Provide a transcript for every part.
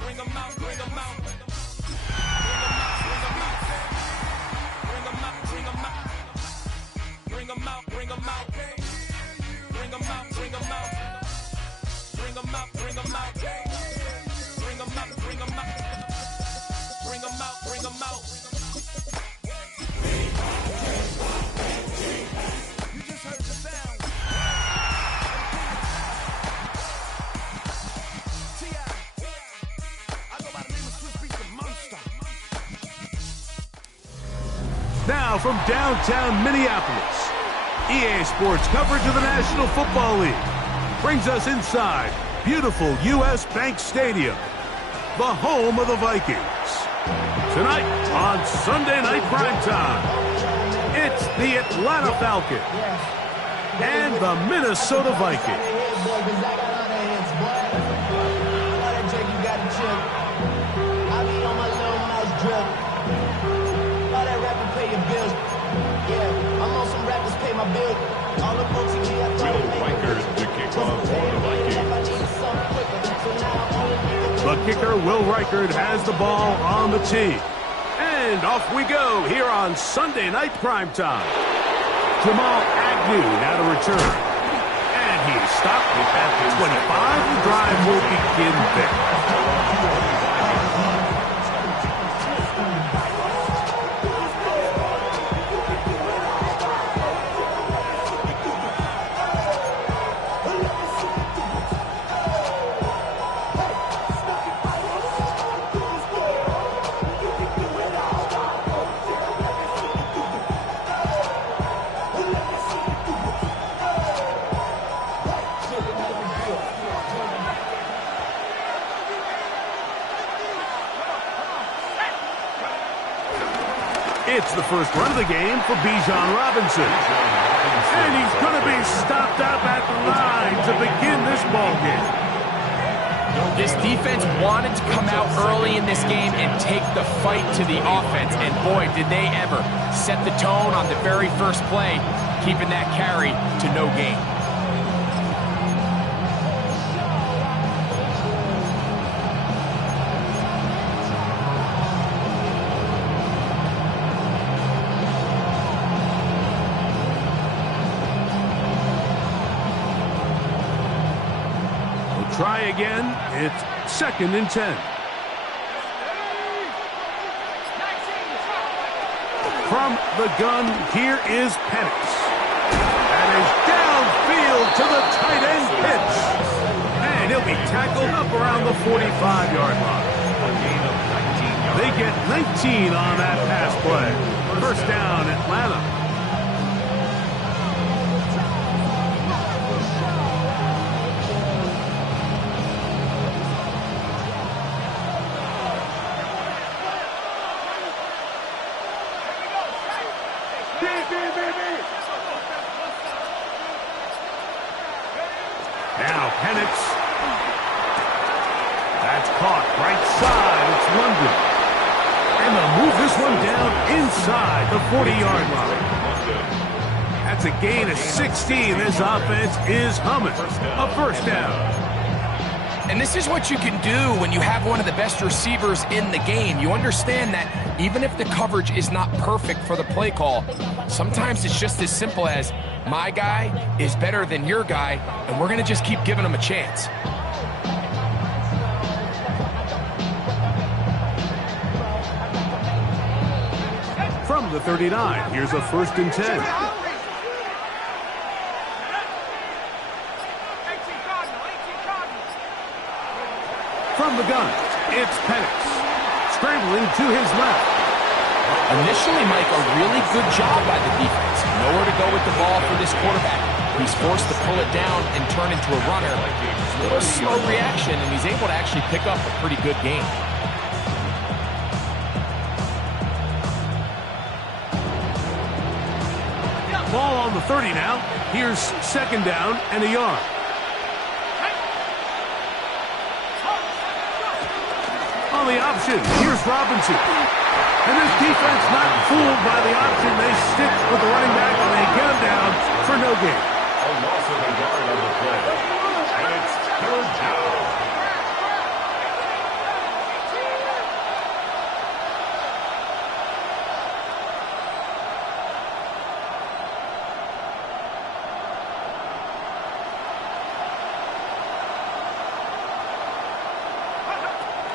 Bring 'em out, bring 'em out. Bring 'em out, bring 'em out. Bring 'em out, bring 'em out. Bring 'em out, bring 'em out. Bring 'em out, bring 'em out. Bring 'em out, bring 'em out. You just heard the sound. I go by the name of Swiss Beats the Monster. Now from downtown Minneapolis, EA Sports coverage of the National Football League brings us inside beautiful U.S. Bank Stadium, the home of the Vikings. Tonight on Sunday Night Primetime, it's the Atlanta Falcons and the Minnesota Vikings. Will Riker to kick off for the Vikings. The kicker, Will Reichard, has the ball on the tee. And off we go here on Sunday Night Primetime. Jamal Agnew now to return. And he's stopped at the 25. The drive will begin there. It's the first run of the game for Bijan Robinson. And he's going to be stopped up at the line to begin this ball game. This defense wanted to come out early in this game and take the fight to the offense. And boy, did they ever set the tone on the very first play, keeping that carry to no gain. Try again. It's 2nd and 10. From the gun, here is Penix. That is downfield to the tight end pitch. And he'll be tackled up around the 45-yard line. They get 19 on that pass play. First down, Atlanta. Now Penix. That's caught right side. It's London. And they'll move this one down inside the 40-yard line. That's a gain of 16. This offense is humming. A first down. And this is what you can do when you have one of the best receivers in the game. You understand that even if the coverage is not perfect for the play call, sometimes it's just as simple as, my guy is better than your guy, and we're going to just keep giving him a chance. From the 39, here's a 1st and 10. From the gun, it's Penix. Scrambling to his left. Initially, Mike, a really good job by the defense. Nowhere to go with the ball for this quarterback. He's forced to pull it down and turn into a runner. A little slow reaction, and he's able to actually pick up a pretty good game. Ball on the 30 now. Here's 2nd down and a yard. On the option, here's Robinson. And this defense not fooled by the option. They stick with the running back and they get him down for no gain. A loss of a yard on the play. And it's third down.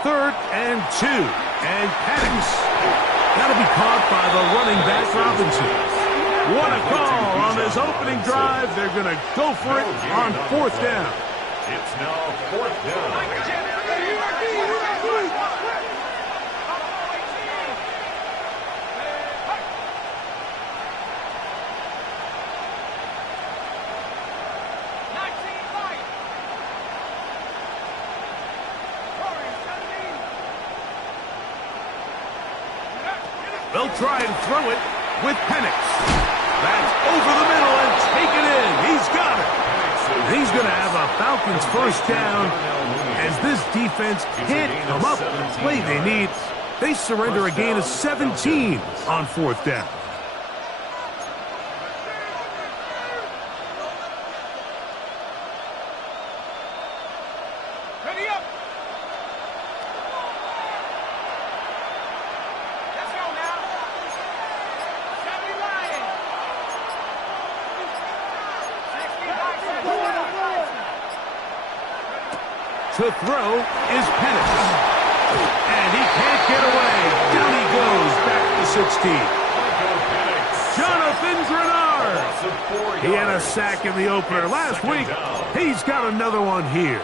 Third and 2. And Penix. That'll be caught by the running back Robinson. What a call on this opening drive. They're going to go for it on fourth down. It's now fourth down. They'll try and throw it with Penix. That's over the middle and taken in. He's got it. And he's going to have a Falcons first down as this defense can't come up with the play they need. They surrender a gain of 17 on fourth down. To throw is Penix. And he can't get away. Down he goes, back to 16. Jonathan Grenard. He had a sack in the opener last week. He's got another one here.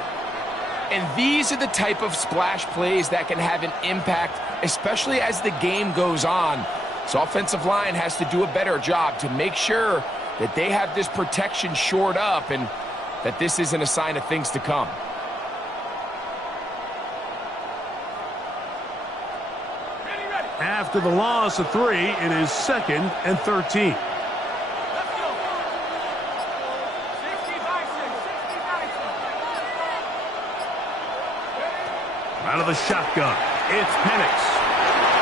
And these are the type of splash plays that can have an impact, especially as the game goes on. So offensive line has to do a better job to make sure that they have this protection shored up and that this isn't a sign of things to come. After the loss of 3, it is 2nd and 13. Out of the shotgun, it's Penix.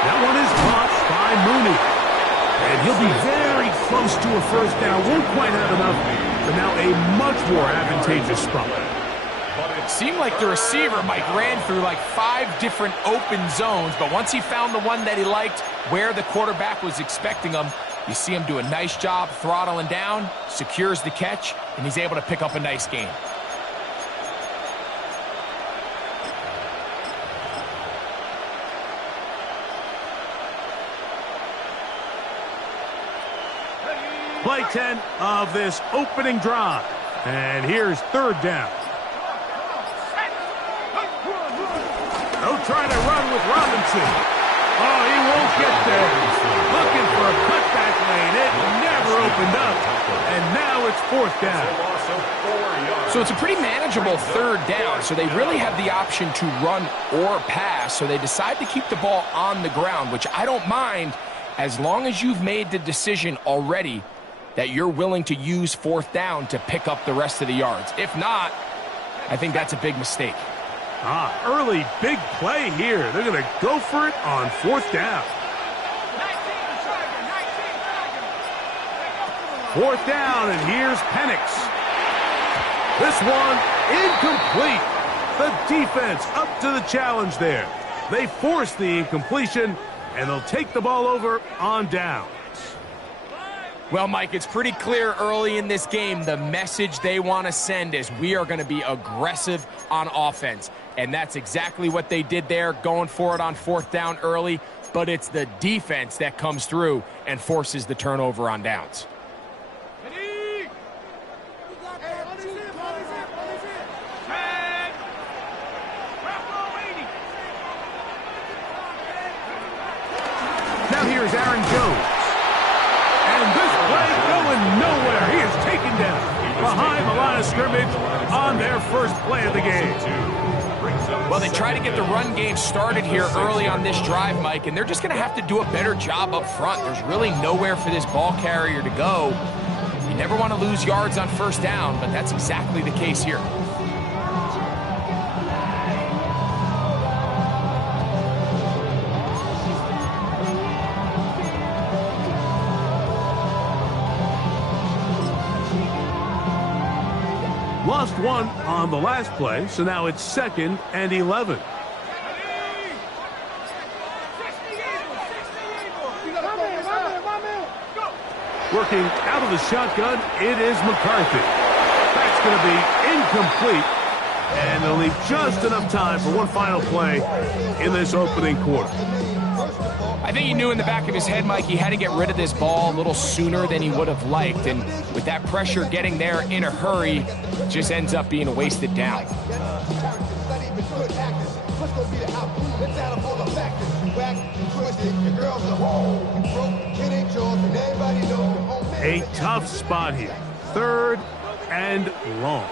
That one is caught by Mooney. And he'll be very close to a first down. Won't quite have enough, but now a much more advantageous spot. It seemed like the receiver, Mike, ran through like 5 different open zones, but once he found the one that he liked where the quarterback was expecting him, you see him do a nice job throttling down, secures the catch, and he's able to pick up a nice gain. Play 10 of this opening drive. And here's third down. They'll try to run with Robinson. Oh, he won't get there. Looking for a cutback lane. It never opened up. And now it's fourth down. So it's a pretty manageable third down. So they really have the option to run or pass. So they decide to keep the ball on the ground, which I don't mind as long as you've made the decision already that you're willing to use fourth down to pick up the rest of the yards. If not, I think that's a big mistake. Early big play here. They're going to go for it on fourth down. Fourth down, and here's Penix. This one incomplete. The defense up to the challenge there. They force the incompletion, and they'll take the ball over on down. Well, Mike, it's pretty clear early in this game the message they want to send is we are going to be aggressive on offense. And that's exactly what they did there, going for it on fourth down early. But it's the defense that comes through and forces the turnover on downs. Now here's Aaron Jones. And this play going nowhere. He is taken down behind the line of scrimmage on their first play of the game. Well, they try to get the run game started here early on this drive, Mike, and they're just going to have to do a better job up front. There's really nowhere for this ball carrier to go. You never want to lose yards on first down, but that's exactly the case here. Lost one on the last play, so now it's 2nd and 11. Working out of the shotgun, it is McCarthy. That's going to be incomplete, and they'll leave just enough time for one final play in this opening quarter. I think he knew in the back of his head, Mike, he had to get rid of this ball a little sooner than he would have liked, and with that pressure getting there in a hurry, it just ends up being a wasted down. A tough spot here. 3rd and long.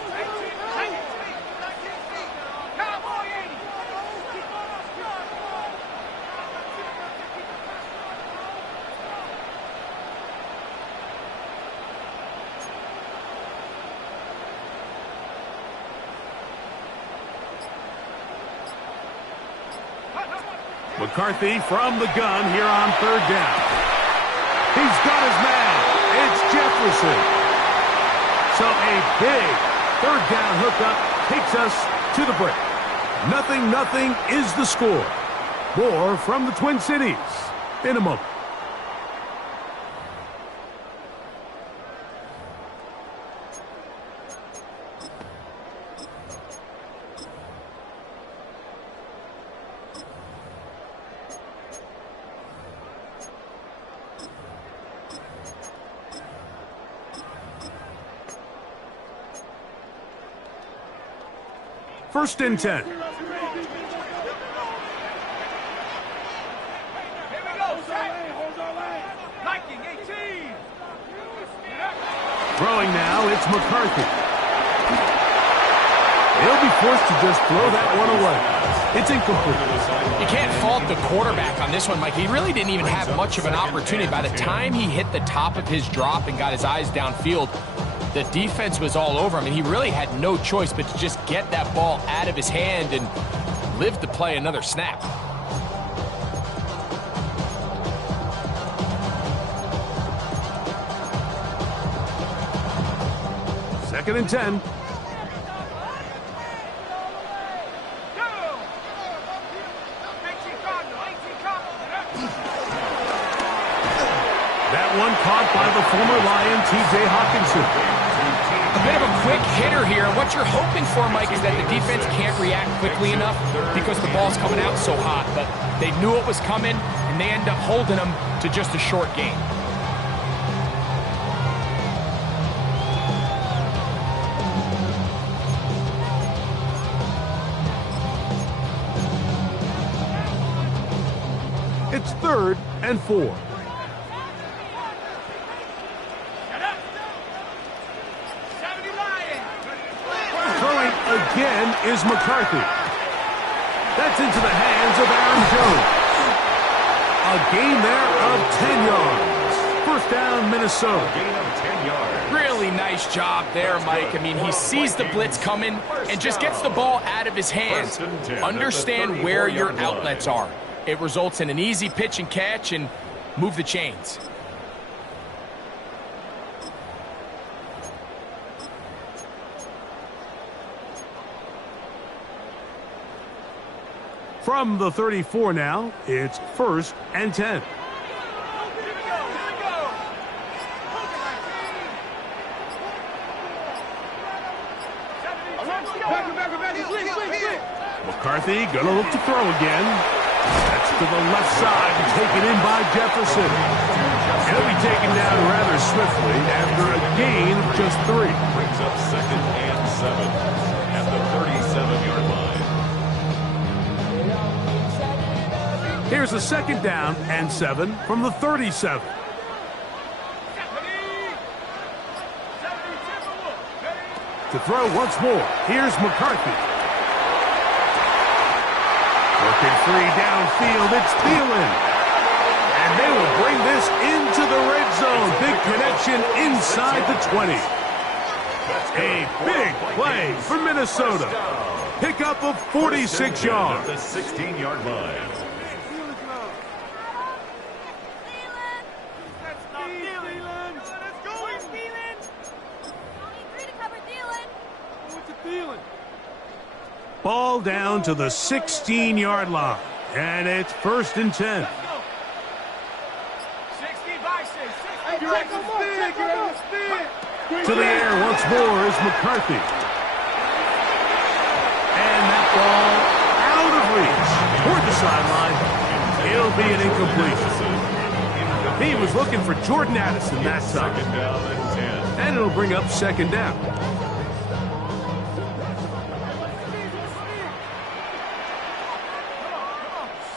McCarthy from the gun here on 3rd down. He's got his man. It's Jefferson. So a big 3rd down hookup takes us to the break. 0-0 is the score. More from the Twin Cities in a moment. First and 10. Throwing now, it's McCarthy. He'll be forced to just throw that one away. It's incomplete. You can't fault the quarterback on this one, Mike. He really didn't even have much of an opportunity. By the time he hit the top of his drop and got his eyes downfield, the defense was all over him, and he really had no choice but to just get that ball out of his hand and live to play another snap. Second and 10. That one caught by the former Lion, T.J. Hawkinson. A bit of a quick hitter here. What you're hoping for, Mike, is that the defense can't react quickly enough because the ball's coming out so hot. But they knew it was coming, and they end up holding them to just a short gain. It's 3rd and 4. Throwing again is McCarthy. That's into the hands of Aaron Jones. A gain there of 10 yards. First down, Minnesota. Gain of 10 yards. Really nice job there, Mike. I mean, he sees the blitz coming and just gets the ball out of his hands. Understand where your outlets are. It results in an easy pitch and catch and move the chains. From the 34 now, it's 1st and 10. McCarthy gonna look to throw again. That's to the left side and taken in by Jefferson. He'll be taken down rather swiftly after a gain of just 3. Brings up 2nd and 7 at the 37-yard line. Here's a 2nd down and 7 from the 37. To throw once more, here's McCarthy. Working free downfield, it's Thielen. And they will bring this into the red zone. Big connection inside the 20. A big play for Minnesota. Pickup of 46 yards. The 16-yard line. Ball down to the 16-yard line, and it's 1st and 10. 60 by 6. To the air once more is McCarthy. And that ball out of reach toward the sideline. It'll be an incompletion. He was looking for Jordan Addison that time. And it'll bring up 2nd down.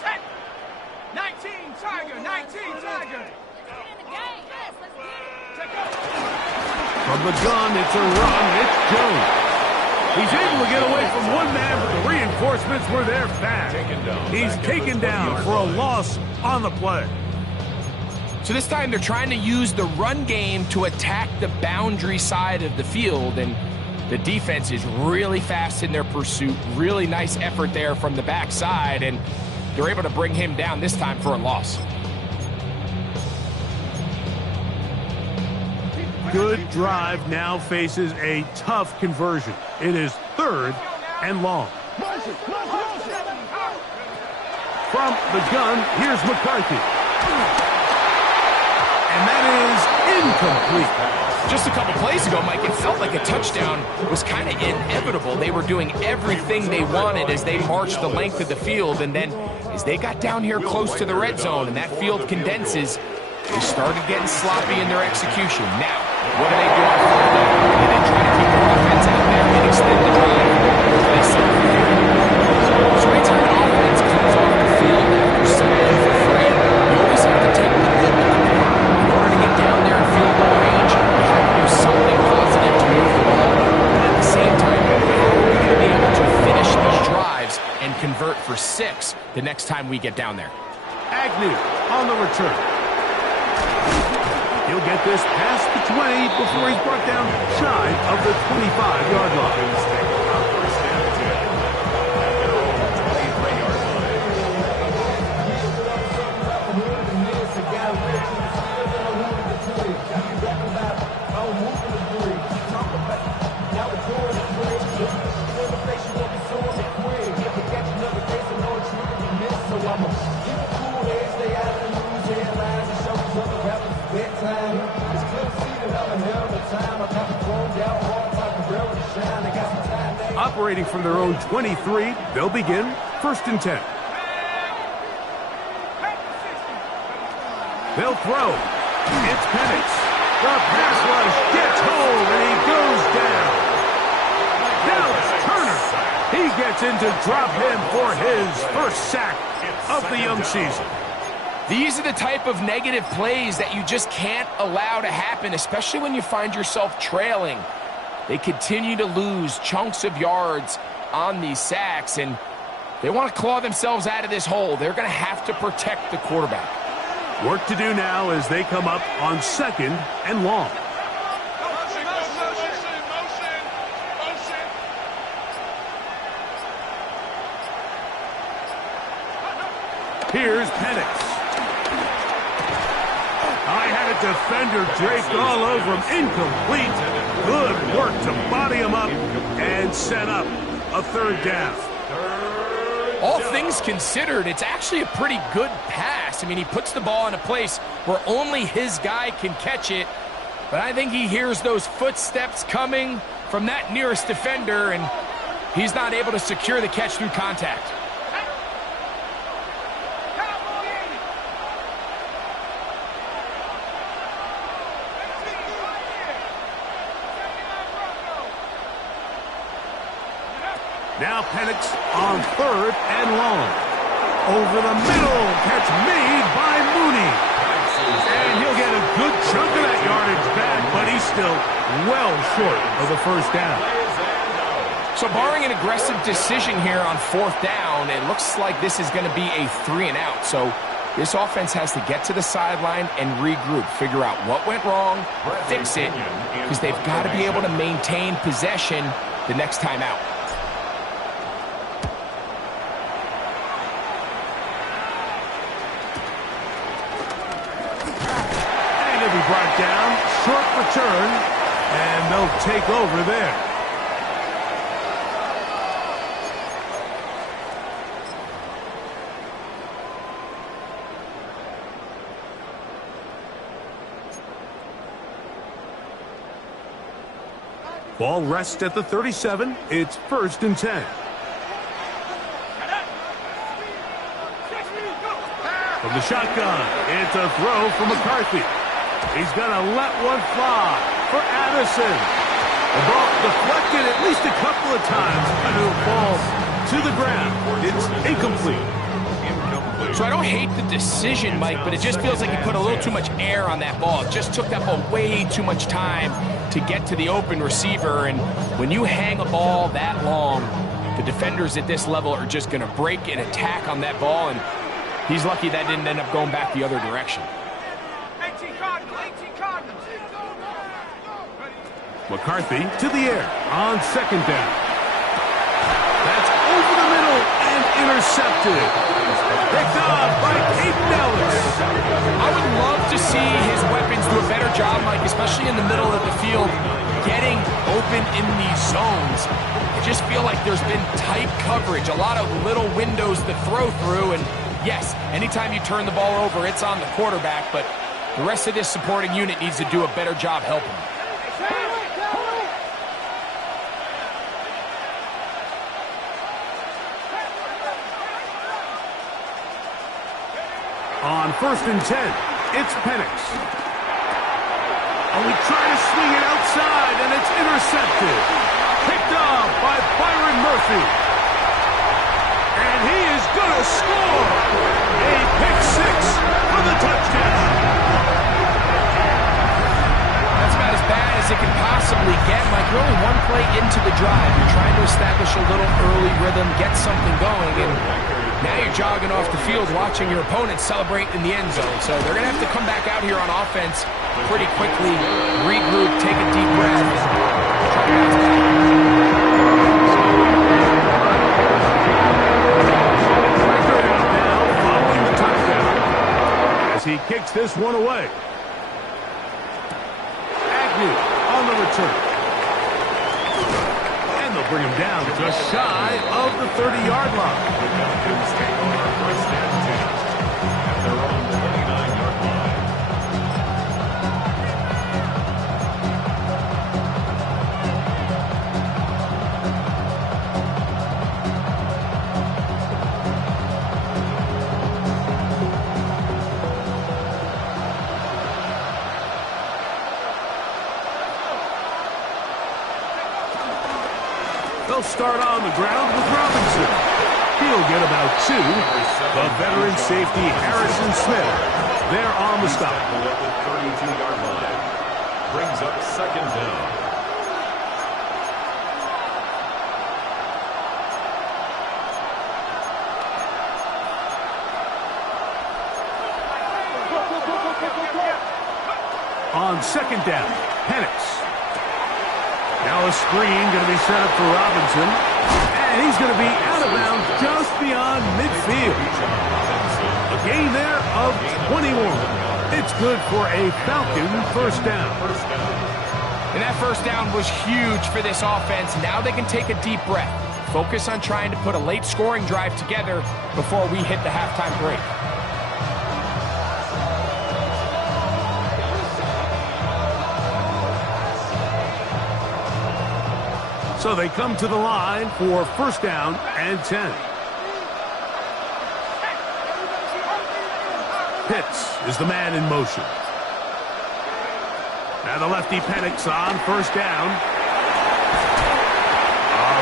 Set. 19 Tiger. From the gun, it's a run. It's Jones. He's able to get away from one man, but the reinforcements were there fast. He's taken down for a loss on the play. So this time they're trying to use the run game to attack the boundary side of the field, and the defense is really fast in their pursuit. Really nice effort there from the backside, and they're able to bring him down this time for a loss. Good drive now faces a tough conversion. It is 3rd and long. From the gun, here's McCarthy. And that is incomplete. Just a couple plays ago, Mike, it felt like a touchdown was kind of inevitable. They were doing everything they wanted as they marched the length of the field, and then as they got down here close to the red zone and that field condenses, they started getting sloppy in their execution. Now, what do they do on 4th down? Do they try to keep their offense out there and extend the drive? Or do they settle for field goal? So anytime an offense comes off the field after settling for free, you always have to take the good with the bad. In order to get down there in field goal range, you have to do something positive to move the ball. But at the same time, how are we going to be able to finish these drives and convert for 6 the next time we get down there? Agnew on the return. He'll get this past the 20 before he's brought down shy of the 25-yard line. Operating from their own 23, they'll begin 1st and 10. They'll throw. It's Penix. The pass rush gets home, and he goes down. Dallas Turner. He gets in to drop him for his first sack of the young season. These are the type of negative plays that you just can't allow to happen, especially when you find yourself trailing. They continue to lose chunks of yards on these sacks, and they want to claw themselves out of this hole. They're going to have to protect the quarterback. Work to do now as they come up on 2nd and long. Here's Penix. I had a defender draped all over him. Incomplete. Good work to body him up and set up a 3rd down. All things considered, it's actually a pretty good pass. I mean, he puts the ball in a place where only his guy can catch it. But I think he hears those footsteps coming from that nearest defender, and he's not able to secure the catch through contact. Now Penix on 3rd and long. Over the middle, catch made by Mooney. And he'll get a good chunk of that yardage back, but he's still well short of the 1st down. So barring an aggressive decision here on 4th down, it looks like this is going to be a 3 and out. So this offense has to get to the sideline and regroup, figure out what went wrong, fix it, because they've got to be able to maintain possession the next time out. Brought down, short return, and they'll take over there. Ball rests at the 37. It's 1st and 10. From the shotgun, it's a throw from McCarthy. He's going to let one fly for Addison. The ball deflected at least a couple of times, and it'll fall to the ground. It's incomplete. So I don't hate the decision, Mike, but it just feels like he put a little too much air on that ball. It just took that ball way too much time to get to the open receiver, and when you hang a ball that long, the defenders at this level are just going to break and attack on that ball, and he's lucky that didn't end up going back the other direction. McCarthy to the air on 2nd down. That's over the middle and intercepted. Picked off by Caden Ellis. I would love to see his weapons do a better job, Mike, especially in the middle of the field, getting open in these zones. I just feel like there's been tight coverage, a lot of little windows to throw through, and yes, anytime you turn the ball over, it's on the quarterback, but the rest of this supporting unit needs to do a better job helping. On 1st and 10, it's Penix. Oh, he tried to swing it outside, and it's intercepted. Picked off by Byron Murphy. And he is going to score. A pick 6 for the touchdown. That's about as bad as it can possibly get, Mike. You're only one play into the drive. You're trying to establish a little early rhythm, get something going, and now you're jogging off the field watching your opponent celebrate in the end zone. So they're going to have to come back out here on offense pretty quickly, regroup, take a deep breath. Record out now following the touchdown as he kicks this one away. Agnew on the return. And they'll bring him down just shy of the 30-yard line. They'll start on the ground with Robinson. He'll get about 2. The veteran safety, Harrison Smith, there on the stop. At the 32-yard line. Brings up 2nd down. On 2nd down, Penix. Now a screen going to be set up for Robinson. And he's going to be out of bounds just beyond midfield. A gain there of 21. It's good for a Falcon 1st down. And that 1st down was huge for this offense. Now they can take a deep breath. Focus on trying to put a late scoring drive together before we hit the halftime break. So they come to the line for 1st down and 10. Pitts is the man in motion. Now the lefty Penix on 1st down.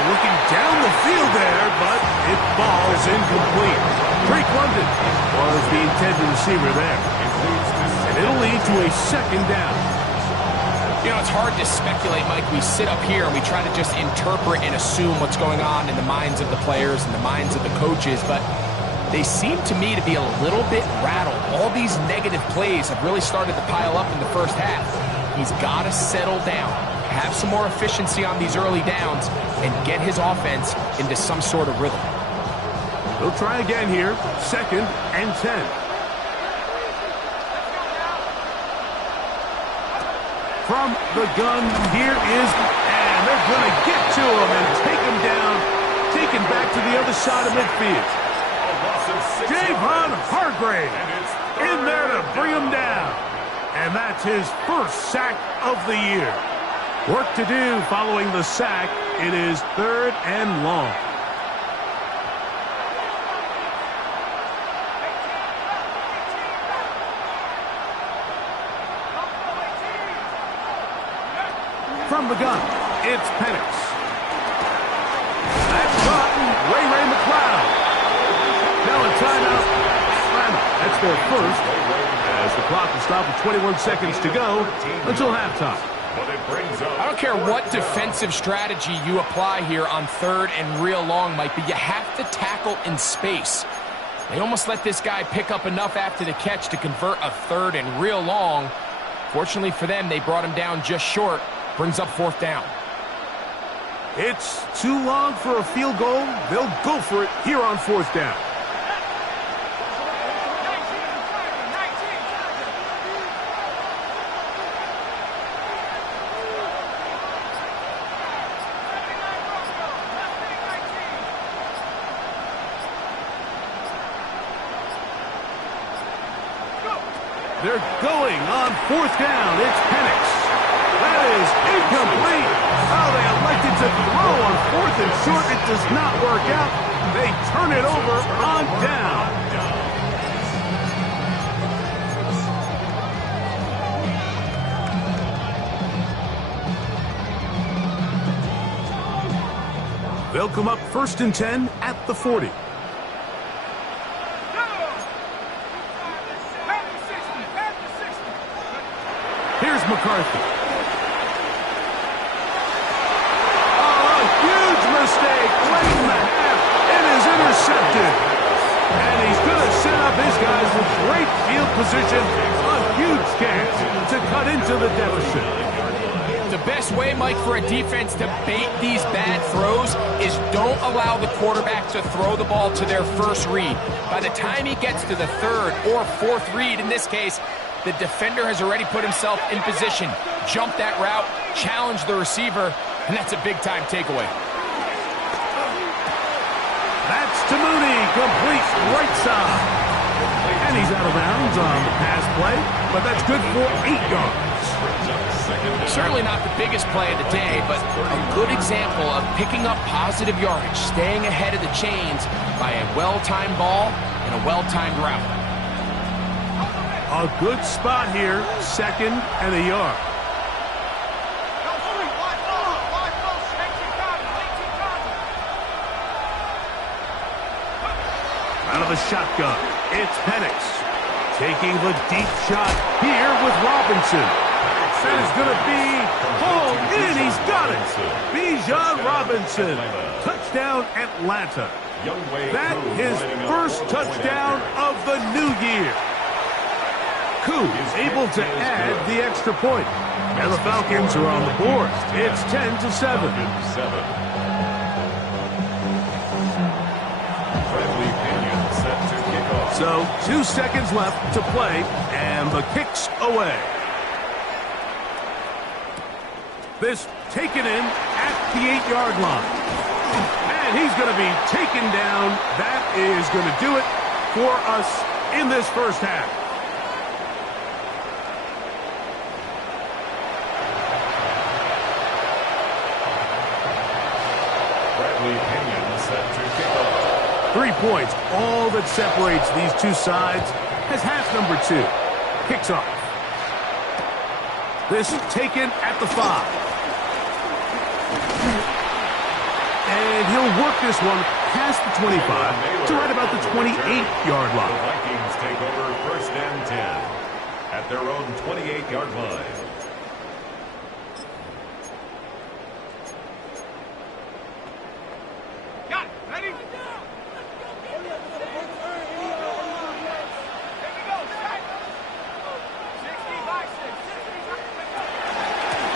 Looking down the field there, but it falls incomplete. Drake London was the intended receiver there. And it'll lead to a 2nd down. You know, it's hard to speculate, Mike. We sit up here and we try to just interpret and assume what's going on in the minds of the players and the minds of the coaches, but they seem to me to be a little bit rattled. All these negative plays have really started to pile up in the first half. He's got to settle down, have some more efficiency on these early downs, and get his offense into some sort of rhythm. They'll try again here, 2nd and 10. From the gun, here is, and they're going to get to him and take him down, taken back to the other side of midfield. Javon Hargrave in there to bring him down. And that's his 1st sack of the year. Work to do following the sack. It is 3rd and long. From the gun, it's Penix. That's caught. Ray McLeod. Now a timeout. Atlanta. That's their first. As the clock will stop with 21 seconds to go until halftime. I don't care what defensive strategy you apply here on 3rd and real long, Mike, but you have to tackle in space. They almost let this guy pick up enough after the catch to convert a 3rd and real long. Fortunately for them, they brought him down just short. Brings up 4th down. It's too long for a field goal. They'll go for it here on 4th down. They're going on 4th down. It's Penix. That is incomplete. Oh, they elected to throw on 4th and short. It does not work out. They turn it over on down. They'll come up 1st and 10 at the 40. Here's McCarthy. Mistake late in the half. It is intercepted. And he's going to set up his guys with great field position. A huge chance to cut into the deficit. The best way, Mike, for a defense to bait these bad throws is don't allow the quarterback to throw the ball to their first read. By the time he gets to the 3rd or 4th read, in this case, the defender has already put himself in position, jump that route, challenge the receiver, and that's a big-time takeaway. That's to Mooney, complete right side. And he's out of bounds on the pass play, but that's good for 8 yards. Certainly not the biggest play of the day, but a good example of picking up positive yardage, staying ahead of the chains by a well-timed ball and a well-timed route. A good spot here, 2nd and a yard. Out of the shotgun, it's Penix. Taking the deep shot here with Robinson. That is going to be hauled in. He's got it. Bijan Robinson. Touchdown, Atlanta. That his first touchdown of the new year. Koo able to add the extra point. And the Falcons are on the board. It's 10-7. So 2 seconds left to play, and the kick's away. This taken in at the 8-yard line. And he's going to be taken down. That is going to do it for us in this first half. Bradley Pinion set to kick off. 3 points, all that separates these two sides, as half number 2 kicks off. This taken at the 5. And he'll work this one past the 25 to right about the 28-yard line. The Vikings take over 1st and 10 at their own 28-yard line. Got it. Ready?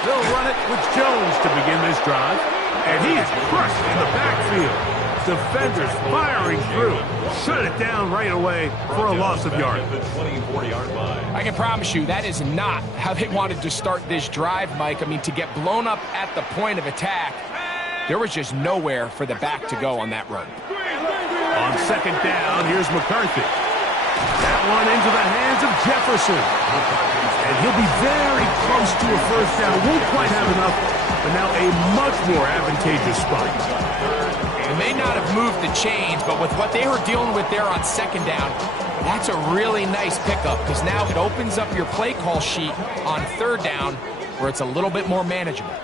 They'll run it with Jones to begin this drive. And he is crushed in the backfield. Defenders firing through. Shut it down right away for a loss of yard. I can promise you that is not how they wanted to start this drive, Mike. I mean, to get blown up at the point of attack, there was just nowhere for the back to go on that run. On 2nd down, here's McCarthy. That one into the hands of Jefferson. And he'll be very close to a first down. Won't quite have enough, but now a much more advantageous spot. They may not have moved the chains, but with what they were dealing with there on second down, that's a really nice pickup because now it opens up your play call sheet on third down where it's a little bit more manageable.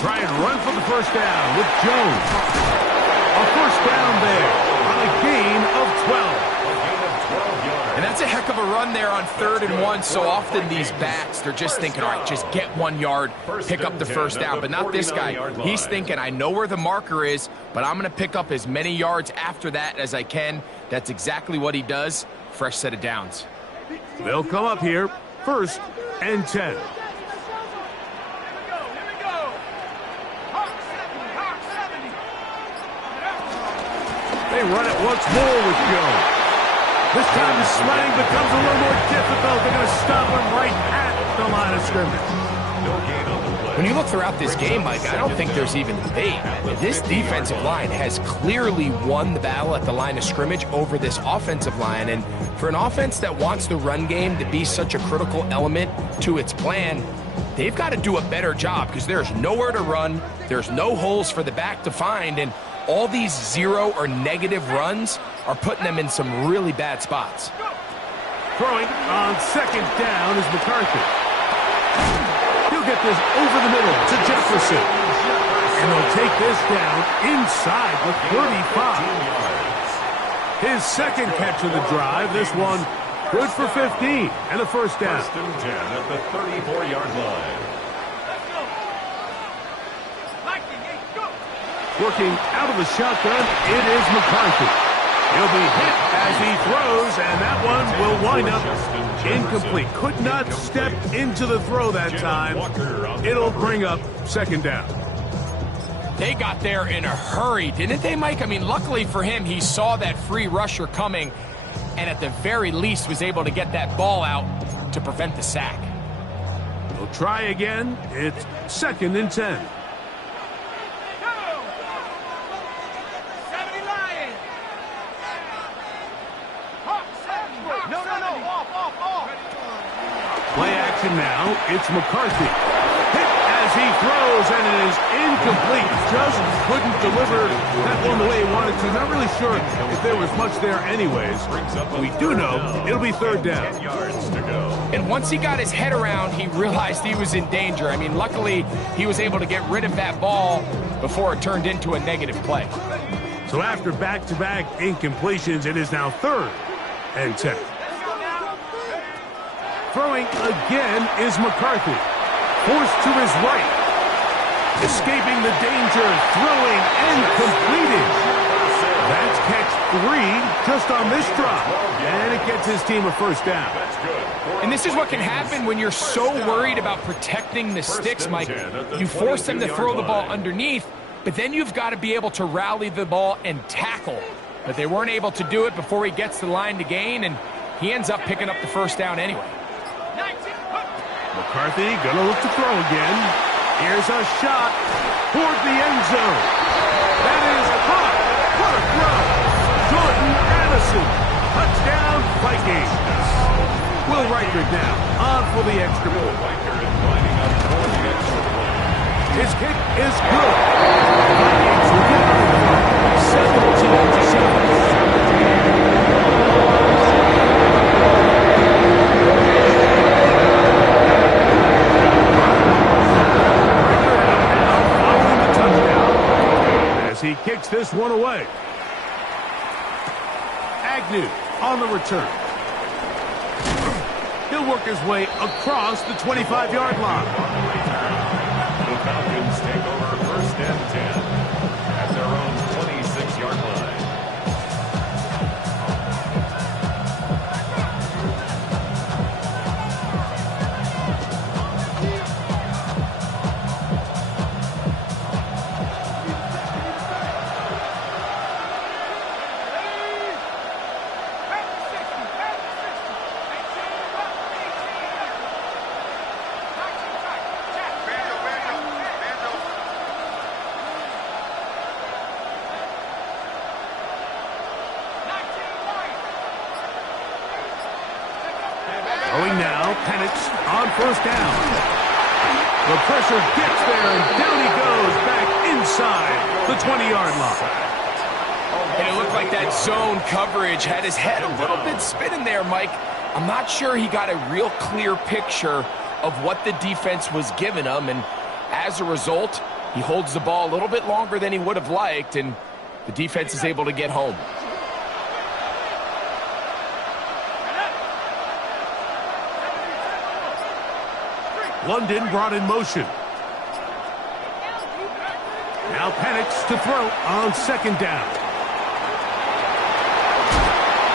Try and run for the first down with Jones. A first down there on a gain of 12. And that's a heck of a run there on 3rd and 1. So often these backs, they're just thinking, all right, just get 1 yard, pick up the first down. But not this guy. He's thinking, I know where the marker is, but I'm going to pick up as many yards after that as I can. That's exactly what he does. Fresh set of downs. They'll come up here, 1st and 10. They run it once more with Jones. This time the slang becomes a little more difficult. They're going to stop him right at the line of scrimmage. When you look throughout this game, Mike, I don't think there's even debate. This defensive line has clearly won the battle at the line of scrimmage over this offensive line. And for an offense that wants the run game to be such a critical element to its plan, they've got to do a better job because there's nowhere to run. There's no holes for the back to find. And all these 0 or negative runs are putting them in some really bad spots. Throwing on 2nd down is McCarthy. He'll get this over the middle to Jefferson. And they'll take this down inside the 35. His 2nd catch of the drive. This one good for 15 and a first down. 1st and 10 at the 34-yard line. Working out of the shotgun, it is McCarthy. He'll be hit as he throws, and that one will wind up incomplete. Could not step into the throw that time. It'll bring up 2nd down. They got there in a hurry, didn't they, Mike? I mean, luckily for him, he saw that free rusher coming, and at the very least was able to get that ball out to prevent the sack. They'll try again. It's 2nd and 10. Play action now. It's McCarthy. Hit as he throws, and it is incomplete. Just couldn't deliver that one the way he wanted to. Not really sure if there was much there anyways. We do know it'll be 3rd down. And once he got his head around, he realized he was in danger. I mean, luckily, he was able to get rid of that ball before it turned into a negative play. So after back-to-back incompletions, it is now 3rd and 10. Throwing again is McCarthy. Forced to his right. Escaping the danger, throwing and completing. That's catch 3 just on this drive. And it gets his team a first down. And this is what can happen when you're so worried about protecting the sticks, Mike. You force them to throw the ball underneath, but then you've got to be able to rally the ball and tackle. But they weren't able to do it before he gets the line to gain, and he ends up picking up the first down anyway. McCarthy gonna look to throw again. Here's a shot toward the end zone. That is caught. What a throw. Jordan Addison. Touchdown, Vikings. Will Riker down on for the extra point. His kick is good. Vikings will get on the front. 17-7. He kicks this one away. Agnew on the return. He'll work his way across the 25-yard line. The Falcons take over 1st and 10 at their own 26-yard line. Throwing now, Penix on first down. The pressure gets there, and down he goes back inside the 20-yard line. And it looked like that zone coverage had his head a little bit spinning there, Mike. I'm not sure he got a real clear picture of what the defense was giving him, and as a result, he holds the ball a little bit longer than he would have liked, and the defense is able to get home. London brought in motion. Now Penix to throw on second down.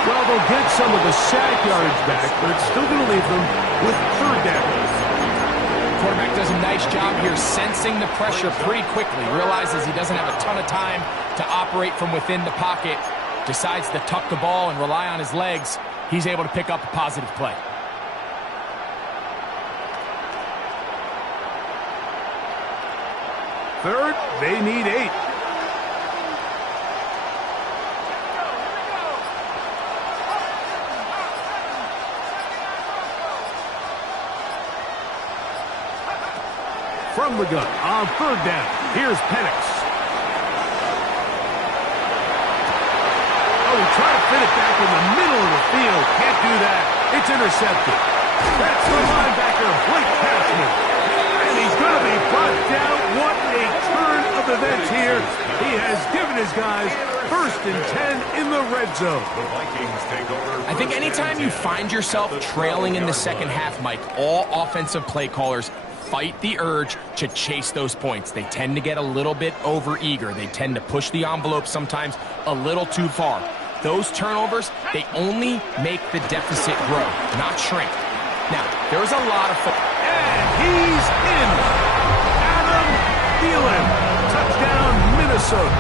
Well, they'll get some of the sack yardage back, but it's still going to leave them with third down. Quarterback does a nice job here sensing the pressure pretty quickly. Realizes he doesn't have a ton of time to operate from within the pocket. Decides to tuck the ball and rely on his legs. He's able to pick up a positive play. Third, they need 8. From the gun on third down. Here's Penix. Oh, he tried to fit it back in the middle of the field. Can't do that. It's intercepted. That's the linebacker, Blake Passman. And he's going to be brought down. What a turn of events here. He has given his guys 1st and 10 in the red zone. I think anytime you find yourself trailing in the second half, Mike, all offensive play callers fight the urge to chase those points. They tend to get a little bit over-eager. They tend to push the envelope sometimes a little too far. Those turnovers, they only make the deficit grow, not shrink. Now, there's a lot of and he's in. Adam Thielen. Touchdown, Minnesota.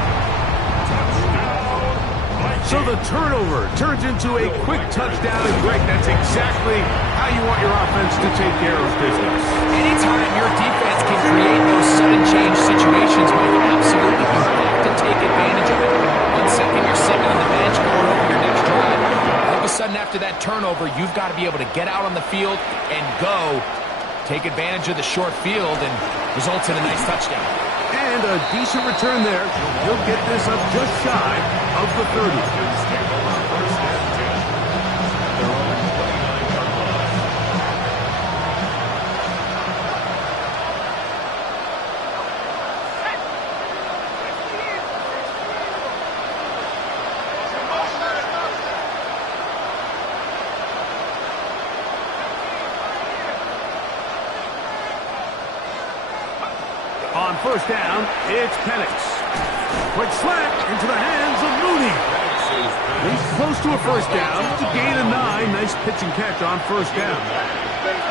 So the turnover turns into a quick touchdown, and Greg, that's exactly how you want your offense to take care of business. Anytime your defense can create those sudden change situations, Mike, absolutely, you have to take advantage of it. 1 second you're sitting on the bench going over your next drive. All of a sudden after that turnover, you've got to be able to get out on the field and go. Take advantage of the short field and results in a nice touchdown. And a decent return there. He'll get this up just shy of the 30. On first down, it's Penix. Quick slant into the hands of Mooney. He's close to a first down. It's a gain of 9. Nice pitch and catch on first down.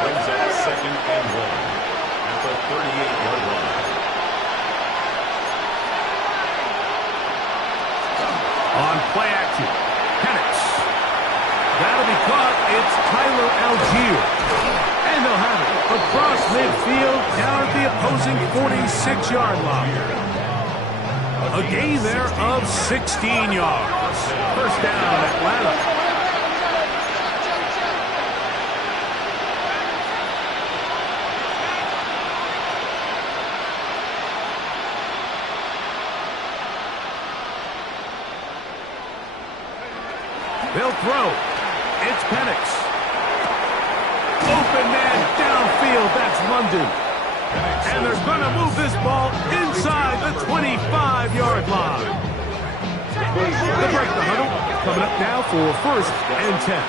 Brings up 2nd and 1 at the 38-yard line. On play action, Penix. That'll be caught. It's Tyler Algier. And they'll have it across midfield down at the opposing 46-yard line. A gain there of 16 yards. First down, Atlanta. They'll throw. It's Penix. Open man downfield. That's London. And they're going to move this ball inside the 25-yard line. The break the huddle coming up now for 1st and 10.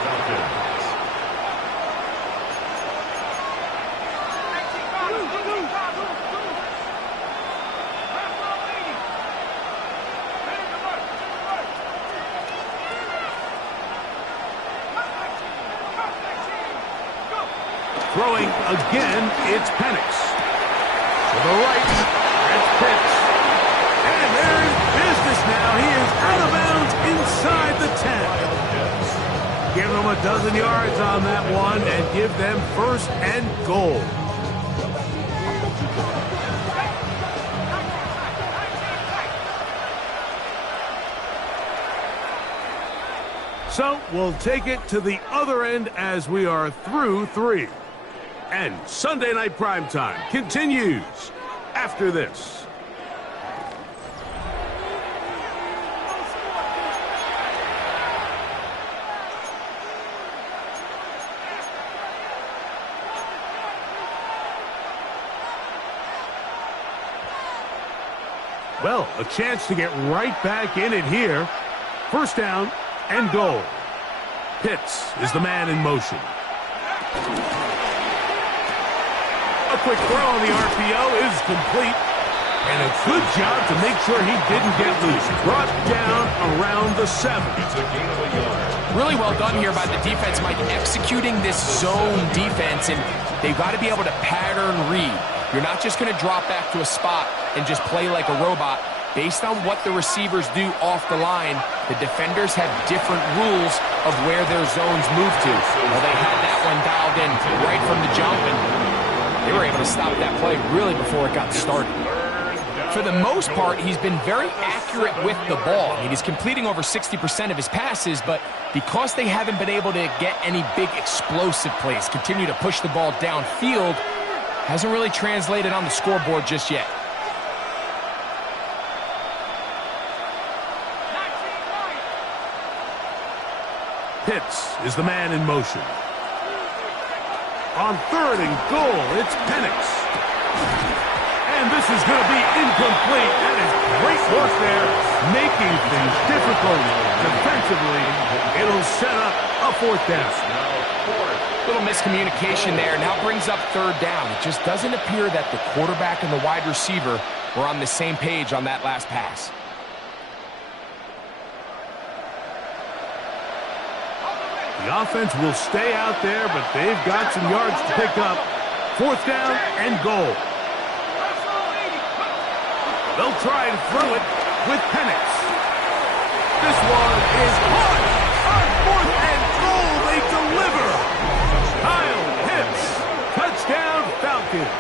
Throwing again, it's Penix. To the right, that's pitch. And they're in business now. He is out of bounds inside the 10. Give them a dozen yards on that one and give them 1st and goal. So we'll take it to the other end as we are through 3. And Sunday Night Primetime continues after this. Well, a chance to get right back in it here. First down and goal. Pitts is the man in motion. A quick throw on the RPO is complete. And a good job to make sure he didn't get loose. Brought down around the 7. It's a gain of a yard. Really well done here by the defense, Mike, executing this zone defense, and they've got to be able to pattern read. You're not just going to drop back to a spot and just play like a robot. Based on what the receivers do off the line, the defenders have different rules of where their zones move to. Well, they had that one dialed in right from the jump, and they were able to stop that play really before it got started. For the most part, he's been very accurate with the ball. I mean, he's completing over 60% of his passes, but because they haven't been able to get any big explosive plays, continue to push the ball downfield, hasn't really translated on the scoreboard just yet. Pitts is the man in motion. On 3rd and goal, it's Penix. And this is going to be incomplete. That is great work there, making things difficult defensively. It'll set up a 4th down. Little miscommunication there. Now brings up 3rd down. It just doesn't appear that the quarterback and the wide receiver were on the same page on that last pass. The offense will stay out there, but they've got some yards to pick up. 4th down and goal. They'll try and throw it with Penix. This one is caught. On 4th and goal, they deliver. Kyle Pitts. Touchdown, Falcons.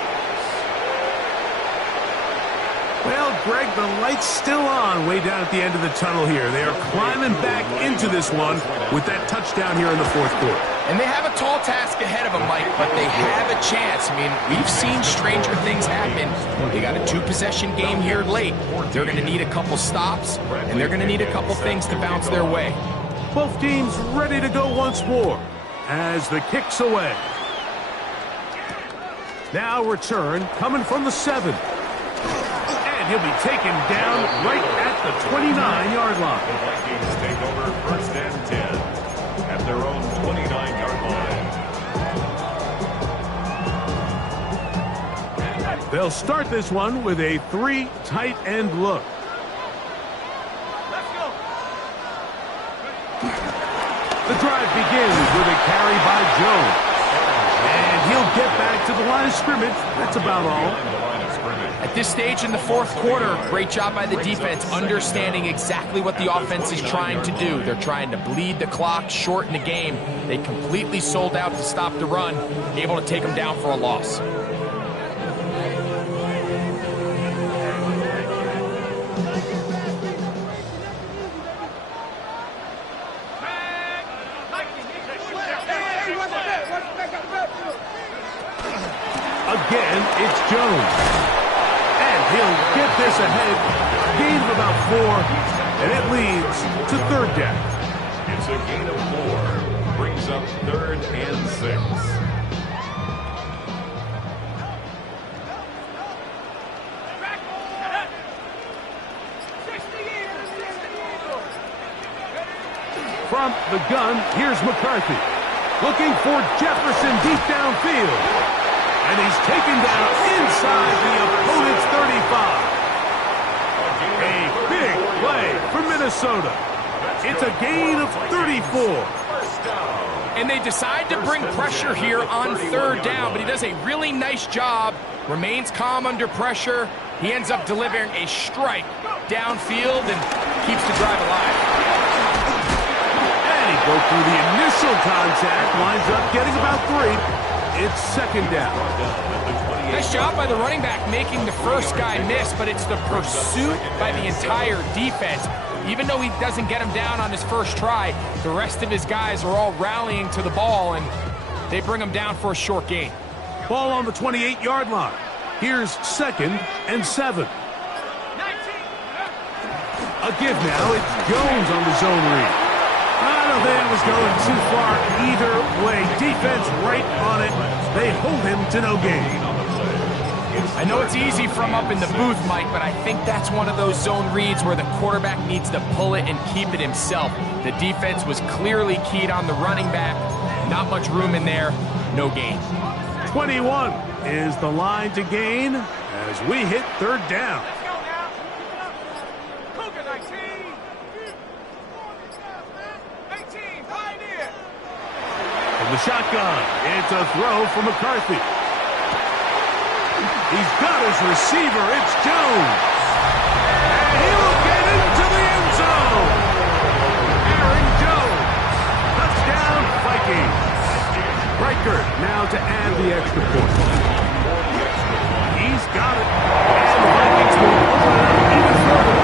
Well, Greg, the light's still on way down at the end of the tunnel here. They are climbing back into this one with that touchdown here in the 4th quarter. And they have a tall task ahead of them, Mike, but they have a chance. I mean, we've seen stranger things happen. They got a 2-possession game here late. They're going to need a couple stops, and they're going to need a couple things to bounce their way. Both teams ready to go once more as the kick's away. Now return coming from the 7. He'll be taken down right at the 29-yard line. The Vikings take over 1st and 10 at their own 29-yard line. They'll start this one with a 3 tight end look. The drive begins with a carry by Jones. And he'll get back to the line of scrimmage. That's about all. At this stage in the 4th quarter, great job by the defense, understanding exactly what the offense is trying to do. They're trying to bleed the clock, shorten the game. They completely sold out to stop the run, able to take them down for a loss. Again, it's Jones. He'll get this ahead, gain of about 4, and it leads to 3rd down. It's a gain of 4, brings up 3rd and 6. From the gun, here's McCarthy. Looking for Jefferson deep downfield. And he's taken down inside the opponent's 35. A big play for Minnesota. It's a gain of 34. And they decide to bring pressure here on 3rd down, but he does a really nice job. Remains calm under pressure. He ends up delivering a strike downfield and keeps the drive alive. And he goes through the initial contact, winds up getting about 3. It's 2nd down. Nice job by the running back making the first guy miss, but it's the pursuit by the entire defense. Even though he doesn't get him down on his first try, the rest of his guys are all rallying to the ball, and they bring him down for a short gain. Ball on the 28-yard line. Here's 2nd and 7. A give now. It's Jones on the zone read. I don't think it was going too far either way. Defense right on it. They hold him to no gain. I know it's easy from up in the booth, Mike, but I think that's one of those zone reads where the quarterback needs to pull it and keep it himself. The defense was clearly keyed on the running back. Not much room in there. No gain. 21 is the line to gain as we hit 3rd down. From the shotgun, it's a throw for McCarthy. He's got his receiver. It's Jones. And he'll get into the end zone. Aaron Jones. Touchdown, Vikings. Reichert now to add the extra point. He's got it. And the Vikings will open it up even further.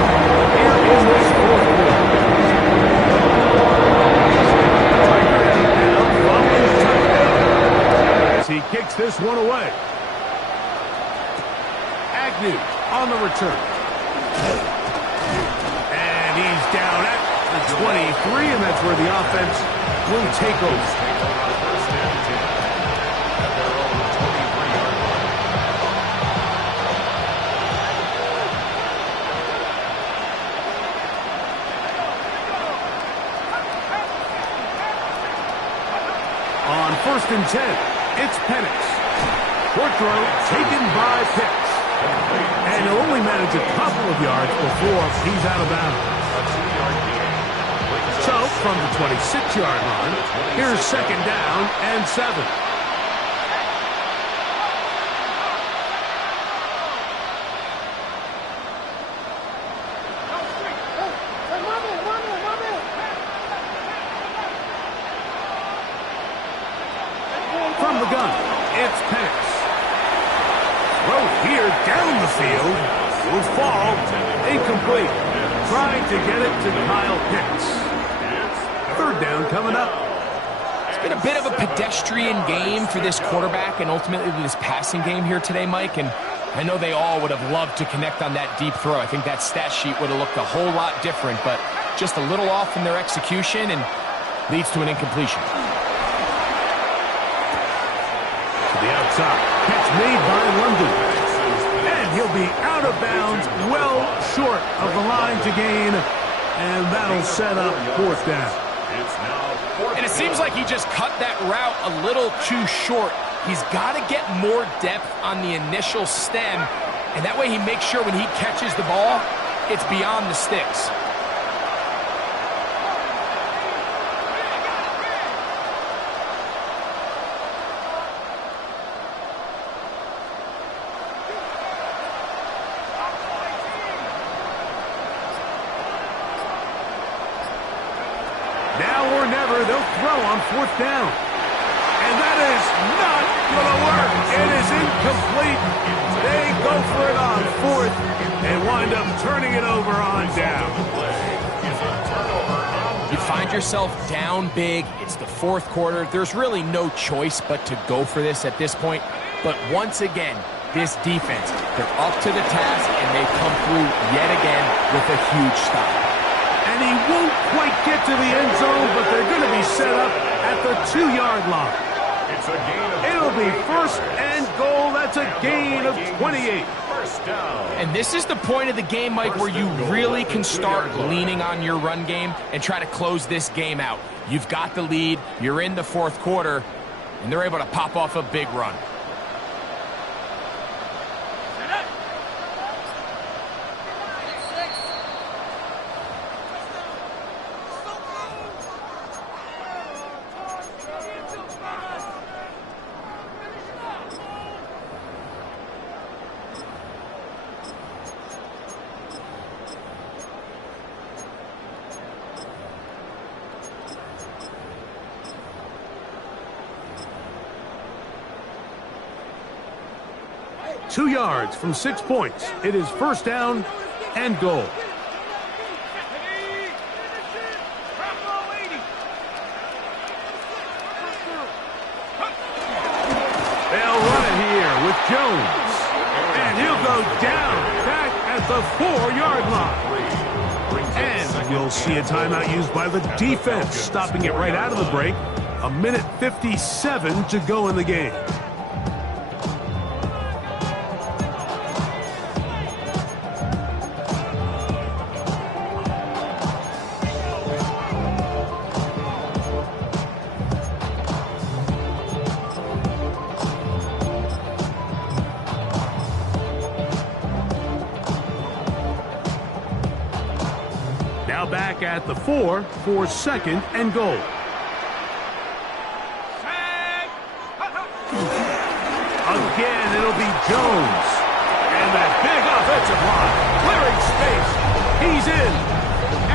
Here is this 4th quarter. Reichert now following touchdown as he kicks this one away. Agnew on the return. And he's down at the 23, and that's where the offense will take over. On 1st and 10, it's Penix. Short throw taken by Pitts. And he'll only manage a couple of yards before he's out of bounds. So, from the 26-yard line, here's 2nd down and 7. From the gun, it's Penix. Throw here down the field. Will fall. Incomplete. Trying to get it to Kyle Pitts. 3rd down coming up. It's been a bit of a pedestrian game for this quarterback and ultimately this passing game here today, Mike. And I know they all would have loved to connect on that deep throw. I think that stat sheet would have looked a whole lot different, but just a little off in their execution and leads to an incompletion. To the outside. Catch made by London. And he'll be out of bounds, well short of the line to gain. And that'll set up 4th down. And it seems like he just cut that route a little too short. He's got to get more depth on the initial stem. And that way he makes sure when he catches the ball, it's beyond the sticks. Now or never, they'll throw on 4th down. And that is not going to work. It is incomplete. They go for it on 4th and wind up turning it over on down. You find yourself down big. It's the 4th quarter. There's really no choice but to go for this at this point. But once again, this defense, they're up to the task, and they come through yet again with a huge stop. And he won't quite get to the end zone, but they're going to be set up at the 2-yard line. It's a gain of It'll be 1st and goal. That's a gain of 28. First down. And this is the point of the game, Mike, where you really can start leaning on your run game and try to close this game out. You've got the lead. You're in the 4th quarter, and they're able to pop off a big run. Two yards from 6 points. It is 1st down and goal. They'll run it here with Jones. And he'll go down back at the 4-yard line. And we'll see a timeout used by the defense, stopping it right out of the break. 1:57 to go in the game. Now back at the 4 for 2nd and goal. Again, it'll be Jones. And that big offensive line, clearing space. He's in.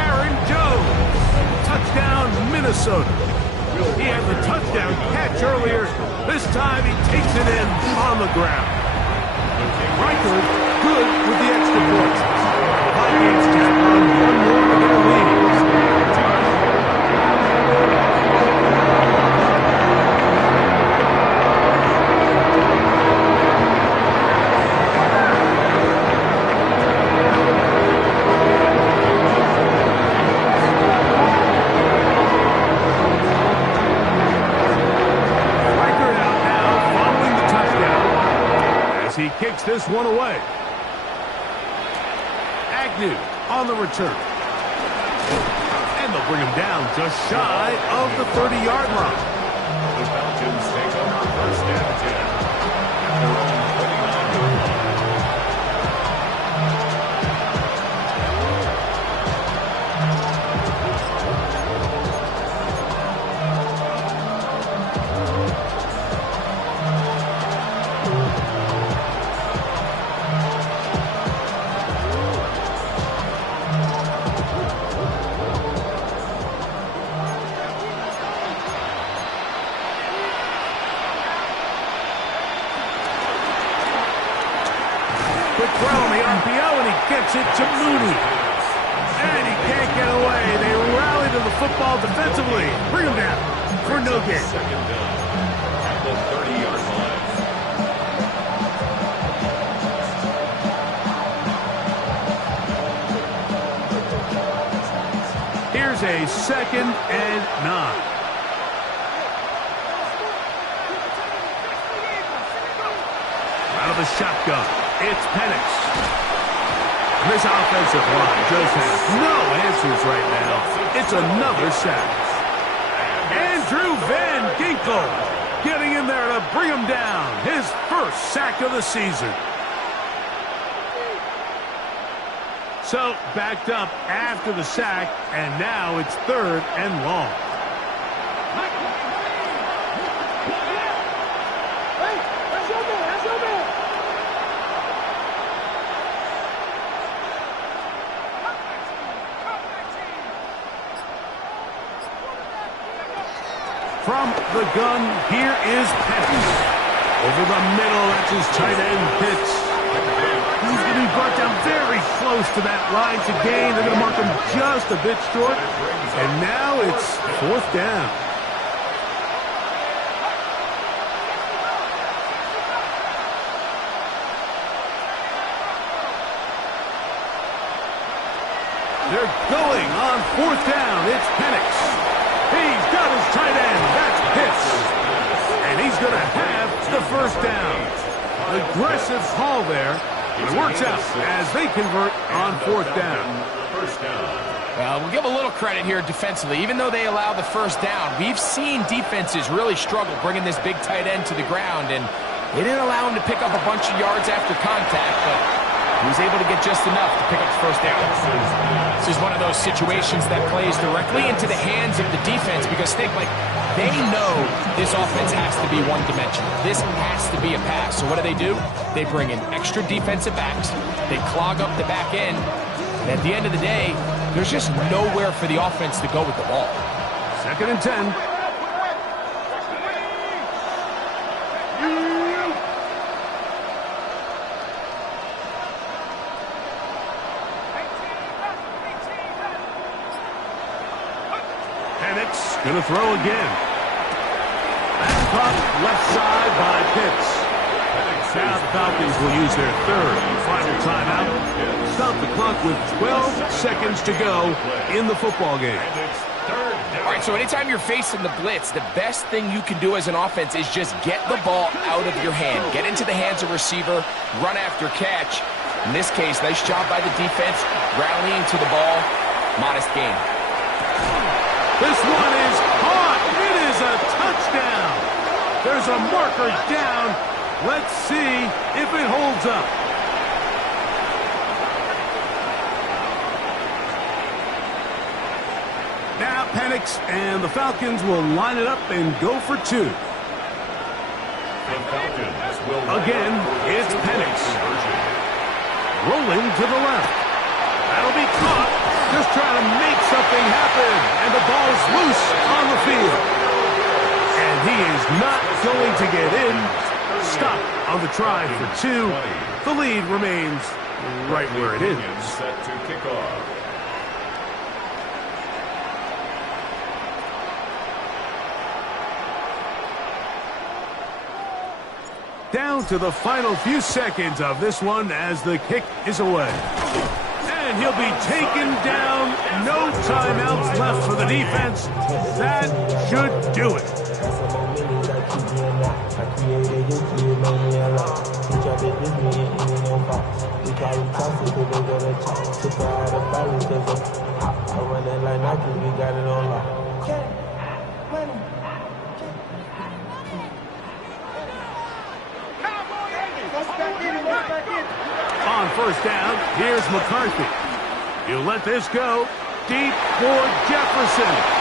Aaron Jones. Touchdown, Minnesota. He had the touchdown catch earlier. This time he takes it in on the ground. Riker good with the extra points. Vikings tack on one more to their lead. He kicks this one away. Agnew on the return. And they'll bring him down just shy of the 30-yard line. The Falcons take over 1st and 10 at their own 39-yard line. Quick throw on the RPO, and he gets it to Mooney. And he can't get away. They rally to the football defensively. Bring him down for no gain. 2nd down at the 30-yard line. Here's a 2nd and 9. Out of the shotgun, it's Penix. This offensive line just has no answers right now. It's another sack. Andrew Van Ginkel getting in there to bring him down. His first sack of the season. So backed up after the sack, and now it's 3rd and long. From the gun, here is Penix. Over the middle, that's his tight end, Pitts. He's going to be brought down very close to that line to gain. They're going to mark him just a bit short. And now it's 4th down. They're going on 4th down. It's Penix. He's got his tight end. That's Pitts. And he's going to have the 1st down. Aggressive call there. It works out as they convert on 4th down. Well, we'll give a little credit here defensively. Even though they allow the 1st down, we've seen defenses really struggle bringing this big tight end to the ground. And they didn't allow him to pick up a bunch of yards after contact, but he was able to get just enough to pick up his 1st down. This is one of those situations that plays directly into the hands of the defense because they know this offense has to be one-dimensional. This has to be a pass. So what do? They bring in extra defensive backs. They clog up the back end. And at the end of the day, there's just nowhere for the offense to go with the ball. 2nd and 10. Penix going to throw again. That's caught left side by Pitts. Falcons will use their third and final timeout. Stop the clock with 12 seconds to go in the football game. All right, so anytime you're facing the blitz, the best thing you can do as an offense is just get the ball out of your hand. Get into the hands of receiver, run after catch. In this case, nice job by the defense, rallying to the ball. Modest gain. This one is caught. It is a touchdown. There's a marker down. Let's see if it holds up. Now Penix and the Falcons will line it up and go for two. Again, it's Penix. Rolling to the left. That'll be caught. Just trying to make something happen. And the ball's loose on the field. And he is not going to get in. Stop on the try for two. The lead remains right where it is. Set to kick off. Down to the final few seconds of this one as the kick is away. And he'll be taken down. No timeouts left for the defense. That should do it. On first down, here's McCarthy. You let this go. Deep for Jefferson.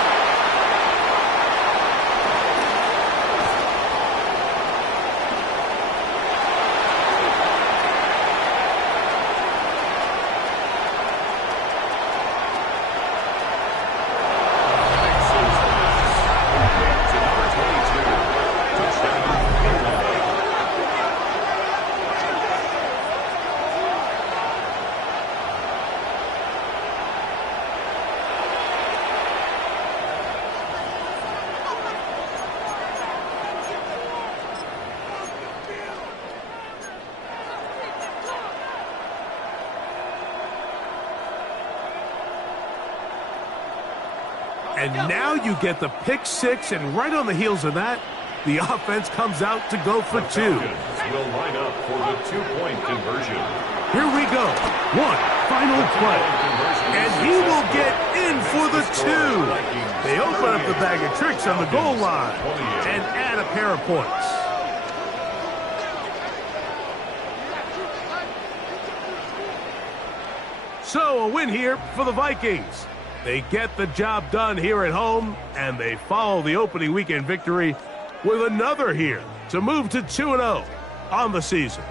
And now you get the pick six, and right on the heels of that, the offense comes out to go for two. Will line up for the two-point conversion. Here we go. One final play. And he will get in for the two. They open up the bag of tricks on the goal line and add a pair of points. So a win here for the Vikings. They get the job done here at home, and they follow the opening weekend victory with another here to move to 2-0 on the season.